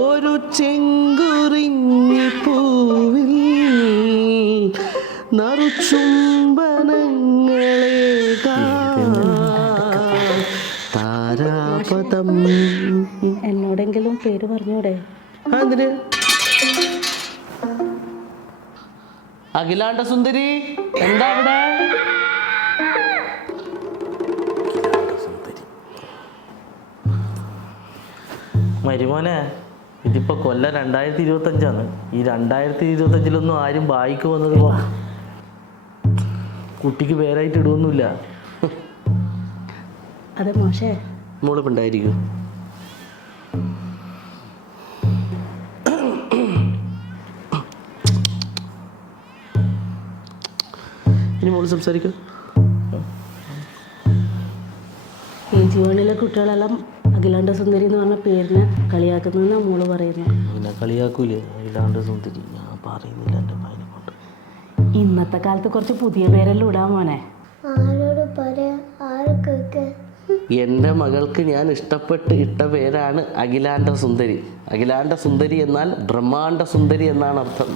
ഒരു ചെങ്കുറിഞ്ഞി പൂവിൽ നറുചുംബനങ്ങളെ താരാപഥം എന്നോടെങ്കിലും പേര് പറഞ്ഞൂടെ? അതിന് അഖിലാണ്ട സുന്ദരി എന്താ അവിടെ? മരുമോനെ ഇതിപ്പോ കൊല്ലം രണ്ടായിരത്തി ഇരുപത്തി അഞ്ചാണ് ഈ രണ്ടായിരത്തി ഇരുപത്തി അഞ്ചിലൊന്നും ആരും ബായിക്ക് വന്നത് കുട്ടിക്ക് പേരായിട്ട് ഇടുവൊന്നുമില്ല. അതെ മോശേ. മോൾ ഉണ്ടായിരിക്കും. ഇനി മോൾ സംസാരിക്കും. ഈ ജീവനിലെ കുട്ടികളെല്ലാം അഖിലാണ്ട സുന്ദരി എന്ന് പറഞ്ഞ പേരിനെ കളിയാക്കുന്നതെന്നാണ് മോൾ പറയുന്നത് പിന്നെ കളിയാക്കൂലേ? ഇല്ലാണ്ട് സുന്ദരി. ഞാൻ പറയുന്നില്ല എന്റെ മകനെ കൊണ്ട്. ഇന്നത്തെ കാലത്ത് കുറച്ച് പുതിയ പേരെല്ലാം ഇടാൻ മോനെ ആരോട് പറയാ ആർക്കൊക്കെ? എന്റെ മകൾക്ക് ഞാൻ ഇഷ്ടപ്പെട്ട് ഇട്ട പേരാണ് അഖിലാണ്ട സുന്ദരി. അഖിലാണ്ട സുന്ദരി എന്നാൽ ബ്രഹ്മാണ്ട സുന്ദരി എന്നാണ് അർത്ഥം.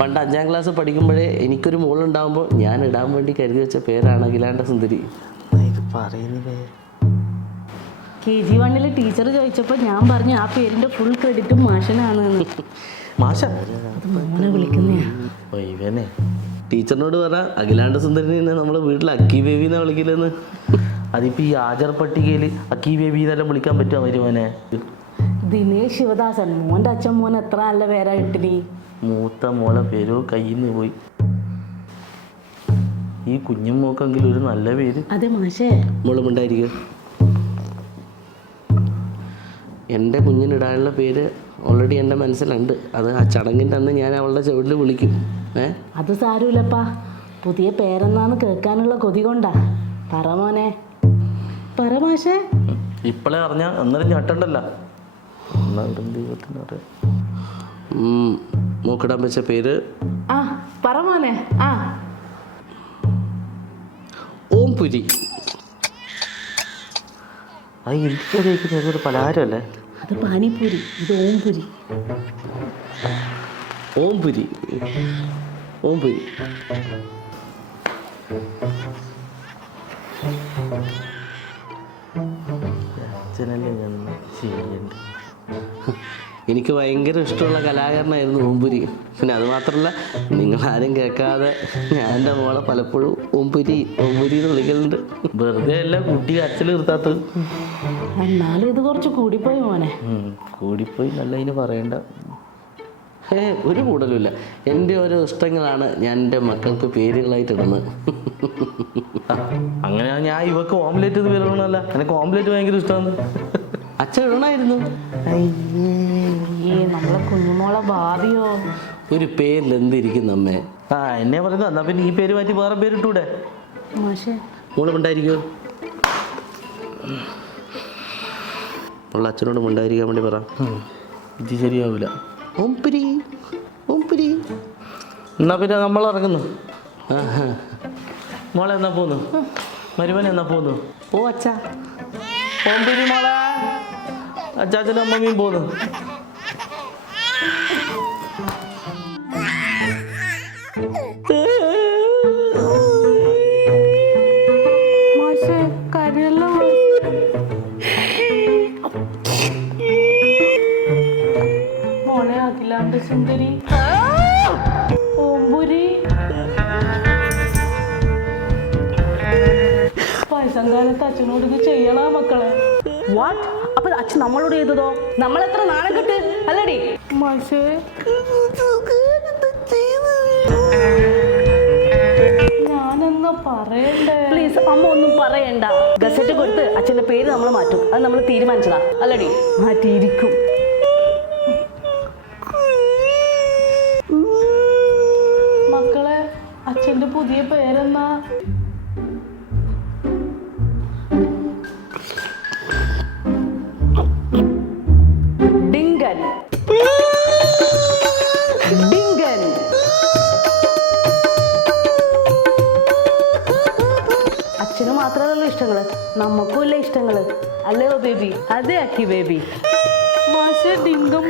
പണ്ട് അഞ്ചാം ക്ലാസ് പഠിക്കുമ്പോഴേ എനിക്കൊരു മോളുണ്ടാകുമ്പോൾ ഞാൻ ഇടാൻ വേണ്ടി കരുതി വെച്ച പേരാണ് അഖിലാണ്ട സുന്ദരി. ഇത് പറയുന്നില്ലേ? കെ ജി വണ്ണിൽ ടീച്ചർ ചോദിച്ചപ്പോൾ ഞാൻ പറഞ്ഞു ആ പേരിന്റെ ഫുൾ ക്രെഡിറ്റ് മാഷനാണ് മാഷ? മോനെ ഇവനെ ടീച്ചറിനോട് പറ അഖിലാണ്ട സുന്ദരനെ നമ്മളെ വീട്ടിൽ അക്കി ബേബി എന്നാ വിളിക്കില്ലെന്ന് അതിപ്പോ ഈ ആചാർ പട്ടികയിൽ അക്കി ബേബി എന്നെല്ലാം വിളിക്കാൻ പറ്റുമോ മോനെ? ദിനേശ് ശിവദാസൻ മോന്റെ അച്ഛൻ മോൻ എത്ര നല്ല പേരാ ഇട്ടിനി. മൂത്ത മോളെ പേരോ കയ്യിൽ നിന്ന് പോയി. ഈ കുഞ്ഞുമോക്കെങ്കിലും ഒരു നല്ല പേര്. അതെ മാഷേ. മോളുമുണ്ടായിരിക്കും. എന്റെ കുഞ്ഞിനിടാനുള്ള പേര് ഓൾറെഡി എന്റെ മനസ്സിലുണ്ട്. അത് ആ ചടങ്ങിന്റെ അന്ന് ഞാൻ അവളുടെ ചെവിടിൽ വിളിക്കും. ഏ? അത് സാരമില്ലപ്പാ പുതിയ പേരെന്നാന്ന് കേൾക്കാനുള്ള കൊതി കൊണ്ടാ. പറ മോനെ. പറ മാഷേ. ഇപ്പോഴേ അറിഞ്ഞ അന്നേരം ഞെട്ടണ്ടല്ല. മോക്കിടാൻ വെച്ച പേര്? ആ പറ മോനെ. ആ. ഓം പുരി. അത് എനിക്കറിയിക്കുന്ന ഒരു പലഹാരമല്ലേ? അത് പാനിപ്പൂരി ഇത് ഓംപുരി. ഓം പുരി എനിക്ക് ഭയങ്കര ഇഷ്ടമുള്ള കലാകാരനായിരുന്നു ഓമ്പുരി പിന്നെ അത് മാത്രമല്ല നിങ്ങൾ ആരും കേൾക്കാതെ ഞാൻ എന്റെ മോളെ പലപ്പോഴും ഓമ്പുരി ഓമ്പുരി എന്ന് വിളിക്കലുണ്ട്. വെറുതെ അല്ല കുട്ടി അച്ഛൽ നിർത്താത്തത്. എന്നാലും ഇത് കുറച്ച് കൂടിപ്പോയി മോനെ. കൂടിപ്പോയി നല്ല ഇതിന് പറയണ്ട. ഏ ഒരു കൂടലുമില്ല. എന്റെ ഓരോ ഇഷ്ടങ്ങളാണ് ഞാൻ എന്റെ മക്കൾക്ക് പേരുകളായിട്ട് ഇടുന്നത്. അങ്ങനെ ഞാൻ ഇവക്ക് ഓംലെറ്റ് ഇത് വരണമല്ല എനിക്ക് ഓംലെറ്റ് ഭയങ്കര ഇഷ്ടമാണ്. അച്ഛൻ ഇടണമായിരുന്നു. ഏ നമ്മളെ കുഞ്ഞുമോളെ ഭാവിയോ? ഒരു പേരിൽ എന്തിരിക്കും നമ്മെ ആ എന്നെ പറയുന്നത് എന്നാ പിന്നെ ഈ പേര് മാറ്റി വേറെ പേരിട്ടൂടെ? മാഷേ മോൾ ഉണ്ടായിരിക്കുമോ ഉള്ള അച്ഛനോട് ഉണ്ടായിരിക്കാൻ വേണ്ടി പറ. ഇത് ശരിയാവില്ല ഓംപുരി ഓംപുരി എന്നാ പിന്നെ നമ്മൾ ഇറങ്ങുന്നു. മോളെ എന്നാ പോന്നു? മരുവൻ എന്നാ പോന്നു? ഓ അച്ഛാ. ഓംപുരി മോളെ. അച്ചാച്ചനും അമ്മമ്മയും പോന്നു. സുന്ദരി ഓമ്പുരി പൈസം കാലത്ത് അച്ഛനോട് ഇത് ചെയ്യണ മക്കളെ? വാട്ട് അപ്പൊ അച്ഛൻ നമ്മളോട് ചെയ്തതോ? നമ്മളെത്ര നാളെ കിട്ട്? അല്ലടി. മാഷേ. ഞാനെന്നാ പറയണ്ടേ? പ്ലീസ് അമ്മ ഒന്നും പറയണ്ട. ഗസറ്റ് കൊടുത്ത് അച്ഛന്റെ പേര് നമ്മൾ മാറ്റും. അത് നമ്മൾ തീരുമാനിച്ചതാ. അല്ലടി. മാറ്റിയിരിക്കും. പുതിയ പേരെന്നാ? ഡിങ്കൻ. ഡിങ്കൻ. അച്ഛന് മാത്രമല്ലല്ലോ ഇഷ്ടങ്ങൾ. നമുക്കും ഇല്ല ഇഷ്ടങ്ങൾ. അല്ലയോ ബേബി? അതെ അക്കി ബേബി. മാഷെ ഡിങ്കം